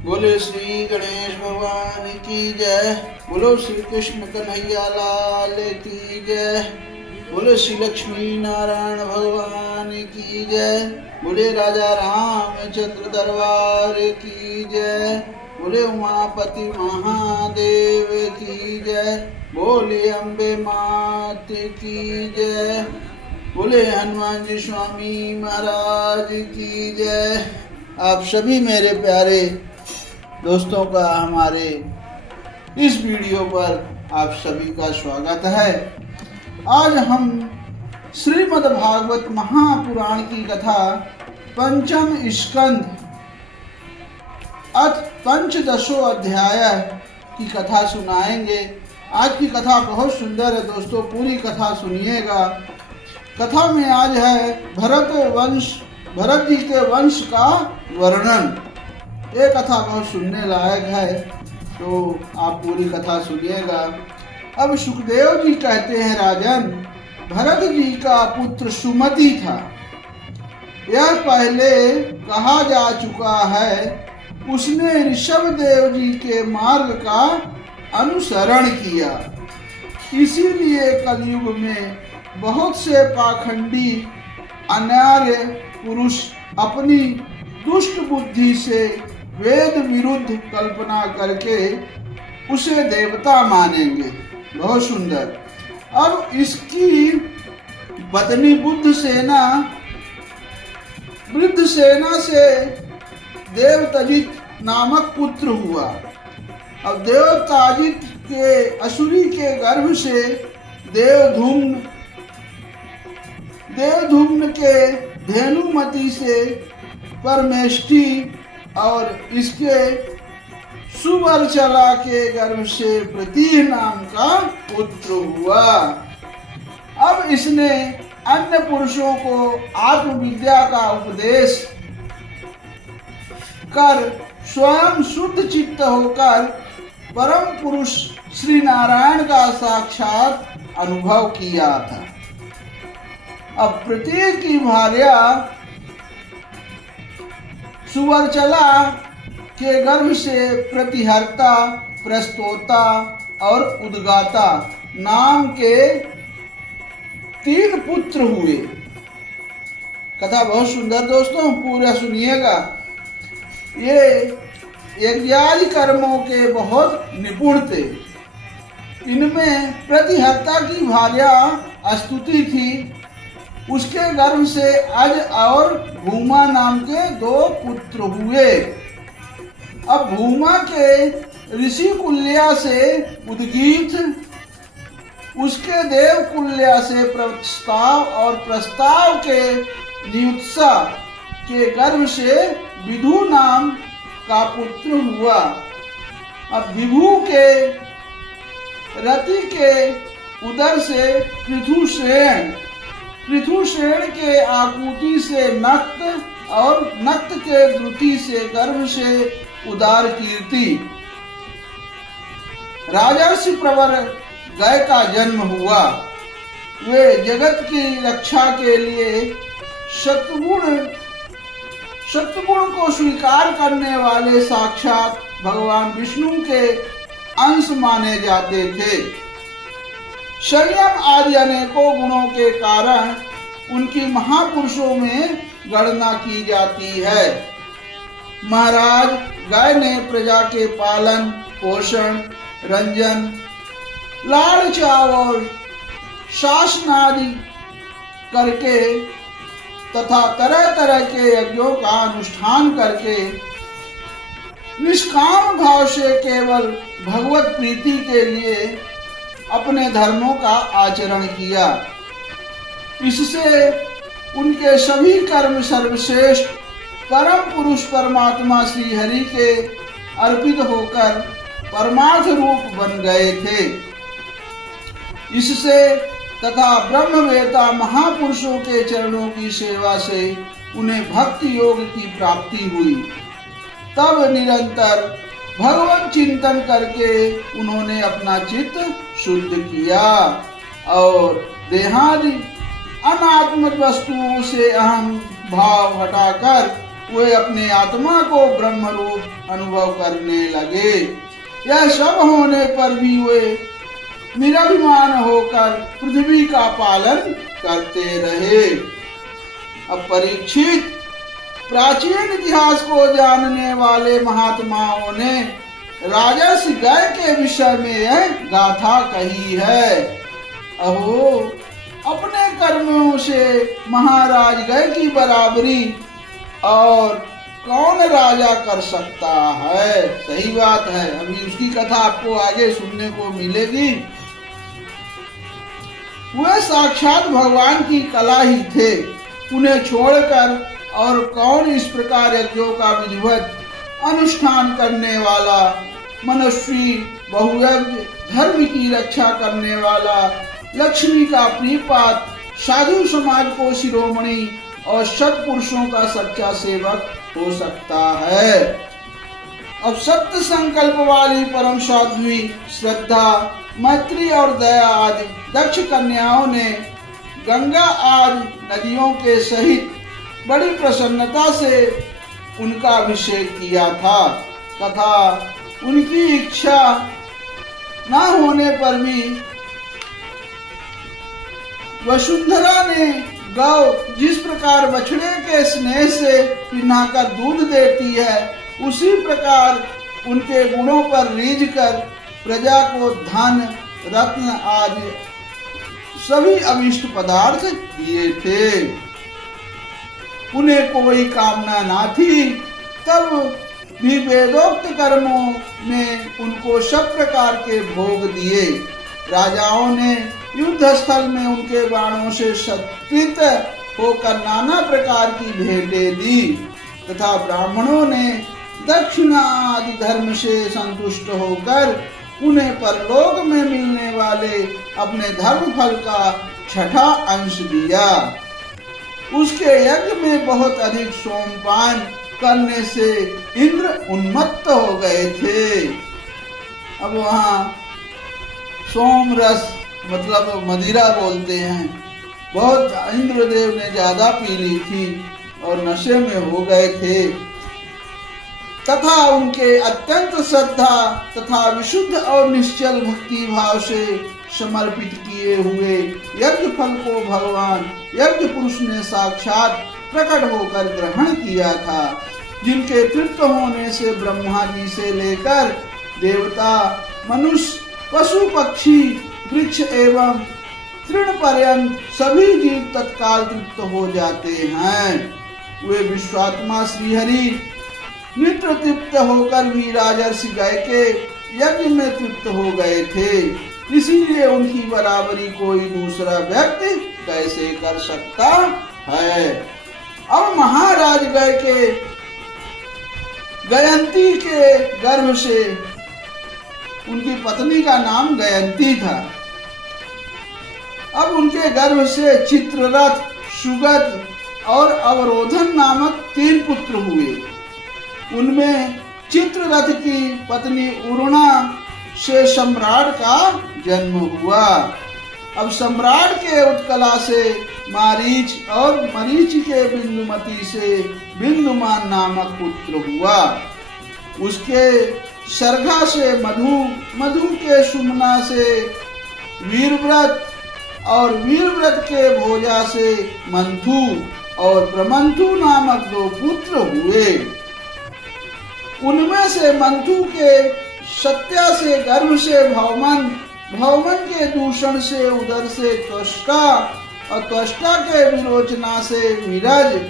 बोले श्री गणेश भगवान की जय। बोलो श्री कृष्ण कन्हैया लाल की जय। बोले श्री लक्ष्मी नारायण भगवान की जय। बोले राजा रामचंद्र दरबार की जय। बोले उमापति महादेव की जय। बोले अम्बे मात की जय। बोले हनुमान जी स्वामी महाराज की जय। आप सभी मेरे प्यारे दोस्तों का हमारे इस वीडियो पर आप सभी का स्वागत है। आज हम श्रीमद् भागवत महापुराण की कथा पंचम स्कंद अथ पंचदशो अध्याय की कथा सुनाएंगे। आज की कथा बहुत सुंदर है दोस्तों, पूरी कथा सुनिएगा। कथा में आज है भरत जी के वंश का वर्णन। ये कथा बहुत सुनने लायक है, तो आप पूरी कथा सुनिएगा। अब सुखदेव जी कहते हैं, राजन, भरत जी का पुत्र सुमति था। यह पहले कहा जा चुका है, उसने ऋषभदेव जी के मार्ग का अनुसरण किया। इसीलिए कलयुग में बहुत से पाखंडी अनार्य पुरुष अपनी दुष्ट बुद्धि से वेद विरुद्ध कल्पना करके उसे देवता मानेंगे। बहुत सुंदर। अब इसकी पत्नी वृद्ध सेना से देवताजित नामक पुत्र हुआ। अब देवताजित के असुरी के गर्भ से देवधुम्न के धेनुमति से परमेष्टि और इसके सुवर्चला के गर्भ से प्रतीह नाम का पुत्र हुआ। अब इसने अन्य पुरुषों को आत्मविद्या का उपदेश कर स्वयं शुद्ध चित्त होकर परम पुरुष श्री नारायण का साक्षात अनुभव किया था। अब प्रत्येक की भार्या सुवर्चला के गर्भ से प्रतिहर्ता, प्रस्तोता और उद्गाता नाम के 3 पुत्र हुए। कथा बहुत सुंदर दोस्तों, पूरा सुनिएगा। ये यज्ञादि कर्मों के बहुत निपुण थे। इनमें प्रतिहर्ता की भार्या स्तुति थी। उसके गर्भ से अज और भूमा नाम के 2 पुत्र हुए। अब भूमा के ऋषि कुल्या से उद्गीत, उसके देव कुल्या से प्रस्ताव और प्रस्ताव के नियुत्सा के गर्भ से विधु नाम का पुत्र हुआ। अब विभु के रति के उदर से पृथुसेन के आकुति से नक्त और नक्त के द्रुति से गर्भ से उदार कीर्ति। राजर्षि प्रवर गय का जन्म हुआ। वे जगत की रक्षा के लिए शत्रुगुण को स्वीकार करने वाले साक्षात भगवान विष्णु के अंश माने जाते थे। संयम आदि अनेकों गुणों के कारण उनकी महापुरुषों में गणना की जाती है। महाराज गाय ने प्रजा के पालन पोषण, रंजन, लाड़ चाव और शासनादि करके तथा तरह तरह के यज्ञों का अनुष्ठान करके निष्काम भाव से केवल भगवत प्रीति के लिए अपने धर्मों का आचरण किया। इससे उनके सभी कर्म सर्वश्रेष्ठ परम पुरुष परमात्मा श्री हरि के अर्पित होकर परमार्थ रूप बन गए थे। इससे तथा ब्रह्मवेता महापुरुषों के चरणों की सेवा से उन्हें भक्ति योग की प्राप्ति हुई। तब निरंतर भगवत चिंतन करके उन्होंने अपना चित्त शुद्ध किया और देहादि अनात्मक वस्तुओं से अहम भाव हटाकर वे अपने आत्मा को ब्रह्म रूप अनुभव करने लगे। यह सब होने पर भी वे निरभिमान होकर पृथ्वी का पालन करते रहे। अब परीक्षित, प्राचीन इतिहास को जानने वाले महात्माओं ने राजर्षि गय के विषय में यह गाथा कही है। अहो, अपने कर्मों से महाराज गय की बराबरी और कौन राजा कर सकता है। सही बात है। अभी उसकी कथा आपको आगे सुनने को मिलेगी। वे साक्षात भगवान की कला ही थे। उन्हें छोड़कर और कौन इस प्रकार यज्ञों का विधिवत अनुष्ठान करने वाला, मनस्वी, बहुयज्ञ, धर्म की रक्षा करने वाला, लक्ष्मी का प्रियपात, साधु समाज को शिरोमणि और सत्पुरुषों का सच्चा सेवक हो सकता है। अब सत्य संकल्प वाली परम साध्वी, श्रद्धा, मैत्री और दया आदि दक्ष कन्याओं ने गंगा आदि नदियों के सहित बड़ी प्रसन्नता से उनका अभिषेक किया था तथा उनकी इच्छा न होने पर भी वसुंधरा ने गौ जिस प्रकार बछड़े के स्नेह से पिन्हाकर दूध देती है, उसी प्रकार उनके गुणों पर रीझ कर प्रजा को धन, रत्न आदि सभी अभिष्ट पदार्थ दिए थे। उन्हें कोई कामना ना थी, तब भी वेदोक्त कर्मों में उनको सब प्रकार के भोग दिए। राजाओं ने युद्ध स्थल में उनके बाणों से सत्कृत होकर नाना प्रकार की भेंटें दी तथा ब्राह्मणों ने दक्षिणा आदि धर्म से संतुष्ट होकर उन्हें परलोक में मिलने वाले अपने धर्म फल का छठा अंश दिया। उसके यज्ञ में बहुत अधिक सोमपान करने से इंद्र उन्मत्त हो गए थे। अब वहाँ सोम रस मतलब मदिरा बोलते हैं, बहुत इंद्रदेव ने ज्यादा पी ली थी और नशे में हो गए थे तथा उनके अत्यंत श्रद्धा तथा विशुद्ध और निश्चल भक्ति भाव से समर्पित किए हुए यज्ञ फल को भगवान यज्ञ पुरुष ने साक्षात प्रकट होकर ग्रहण किया था, जिनके तृप्त होने से ब्रह्मा जी से लेकर देवता, मनुष्य, पशु, पक्षी, वृक्ष एवं तृण पर्यंत सभी जीव तत्काल तृप्त हो जाते हैं। वे विश्वात्मा श्रीहरि नित्य तृप्त होकर भी राजर्षि गय के यज्ञ में तृप्त हो गए थे, इसीलिए उनकी बराबरी कोई दूसरा व्यक्ति कैसे कर सकता है। अब महाराज गय के गयंती के गर्भ से, उनकी पत्नी का नाम गयंती था, अब उनके गर्भ से चित्ररथ, सुगत और अवरोधन नामक 3 पुत्र हुए। उनमें चित्ररथ की पत्नी उरुणा से सम्राट का जन्म हुआ। अब सम्राट के उत्कला से मारीच और मरीच के बिंदुमती से बिंदुमान नामक पुत्र हुआ। उसके सर्गा से मधु, मधु के सुमना से वीरव्रत और वीरव्रत के भोजा से मंथु और प्रमंथु नामक 2 पुत्र हुए। उनमें से मंथु के सत्या से गर्भ से भौमन, भौमन के दूषण से उदर से त्वष्टा और त्वष्टा के विरोचना से विरज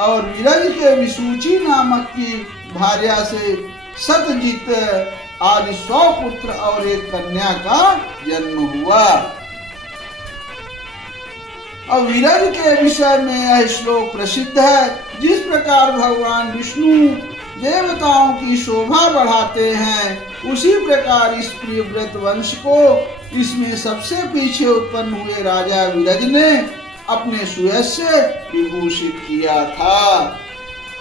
और विरज के विसूची नामक की भार्या से सतजित आदि 100 पुत्र और एक कन्या का जन्म हुआ। और विरज के विषय में यह श्लोक प्रसिद्ध है। जिस प्रकार भगवान विष्णु देवताओं की शोभा बढ़ाते हैं, उसी प्रकार इस प्रियव्रत वंश को इसमें सबसे पीछे उत्पन्न हुए राजा विरज ने अपने सुयश से विभूषित किया था।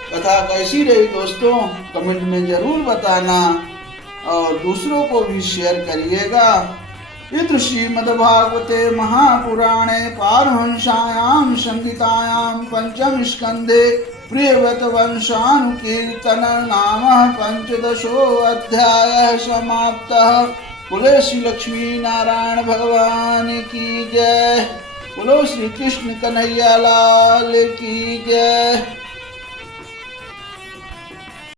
कथा कैसी रही दोस्तों, कमेंट में जरूर बताना और दूसरों को भी शेयर करिएगा। इति श्रीमद्भागवते महापुराणे पारमहंस्यां संहितायां पंचम स्कंधे प्रियव्रत वंशानुकीर्तन नाम पंचदशोऽध्यायः समाप्तः। बोले श्री लक्ष्मी नारायण भगवान की जय। बोलो श्री कृष्ण कन्हैया लाल की जय।